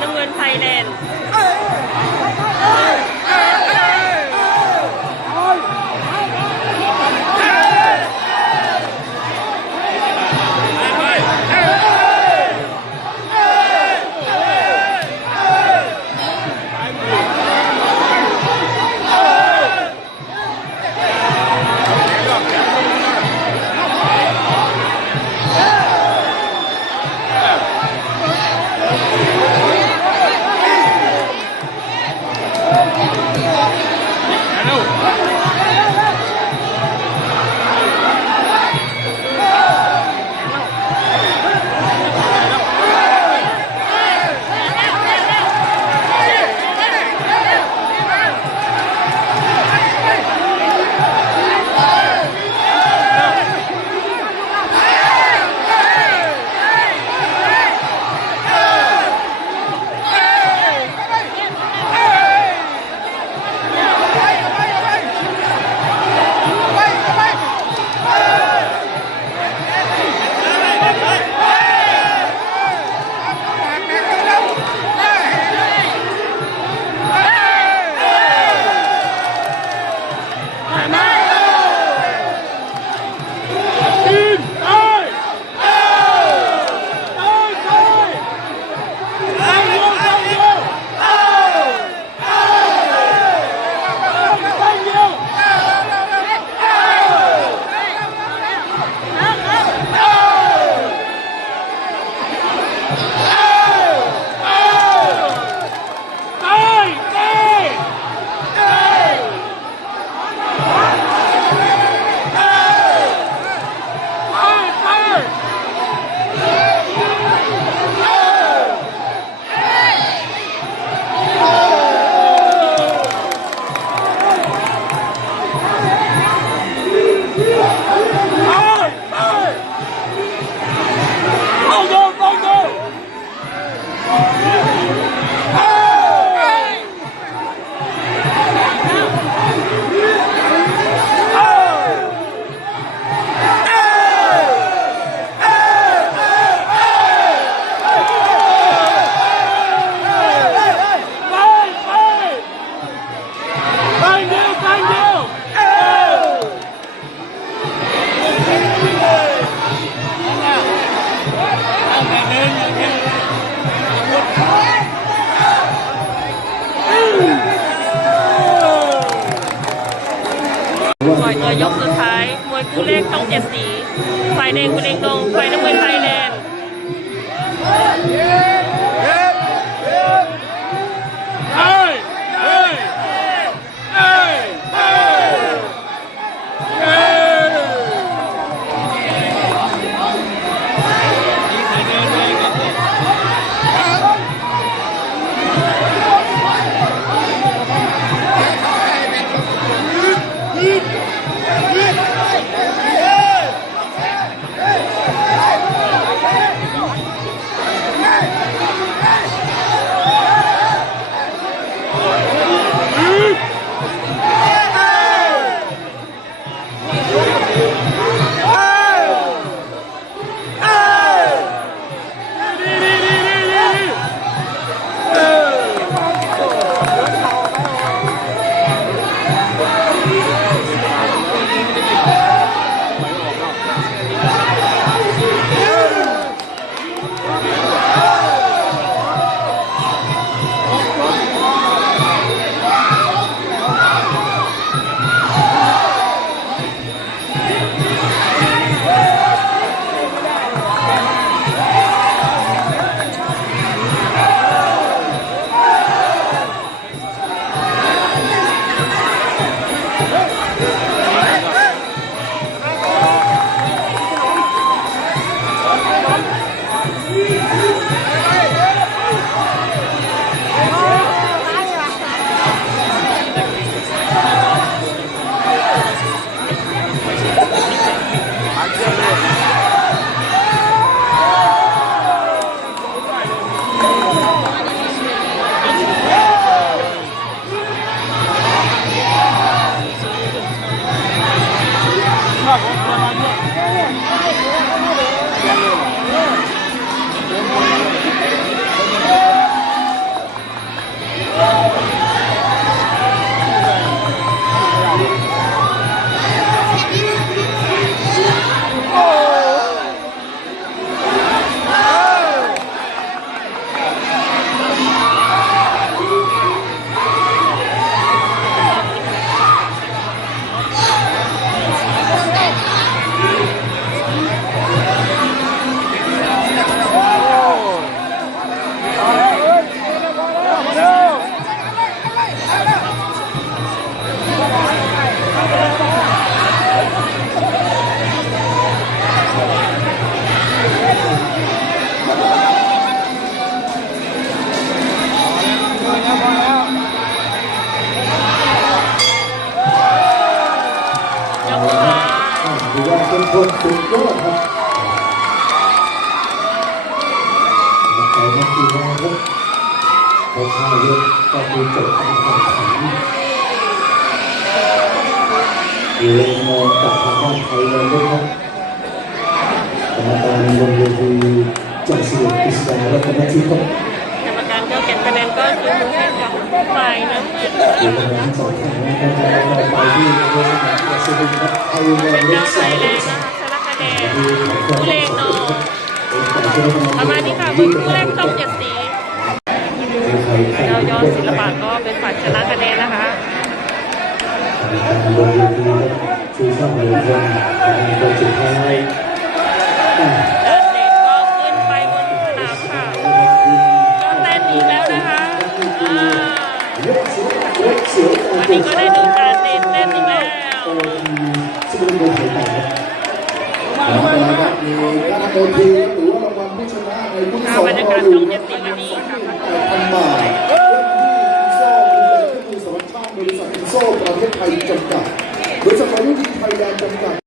น้ำเงินไทยแลนด์ ปล่อยตัวยกสุดท้าย มวยคู่เลขต้องเจ็ดสี ฝ่ายแดงคุเลงดงฝ่ายน้ำเงินไทยแลนด์ คนสุดยอดครับไปนักกีฬาครับพอข้าวยกก็คือจบการแข่งขันเลยมองกับทางด้านไทยเลยนะครับกรรมการลนเวทีจากสิบเอ็ดอิสราเอลและกรรมการ คะแนนก็คือให้กับฝ่ายน้ำเงินอยู่คะแนนที่สองแข่งนะครับเราไปที่เรื่องของกระทรวงครับไทยแลเป็นด์เล็เจ้ากฝ่าสายแล็งนะสายคะชนะคะแนนผู้ผู้เลงโนประมาณนี้ค่ะมือผู้เลงต้องเจ็ดสีเจ้ายอดศิลปะก็เป็นฝ่ายชนะคะแนนนะคะลงเวทีครับชูช่องเลยคนคนสุดท้าย นะครับมีการโอทีหรือว่ารางวัลผู้ชนะในทุกสองรรยากาศอช่ยู่องนะเจ็ดคสีรับวันนี้ค่ะพันบาทเป็นที่โซ่ดูแลเครื่องมือสวัสดิ์ชาติบริษัทอินโซ่ประเทศไทยจำกัดบริษัทวายุทไทยแลนด์จำกัด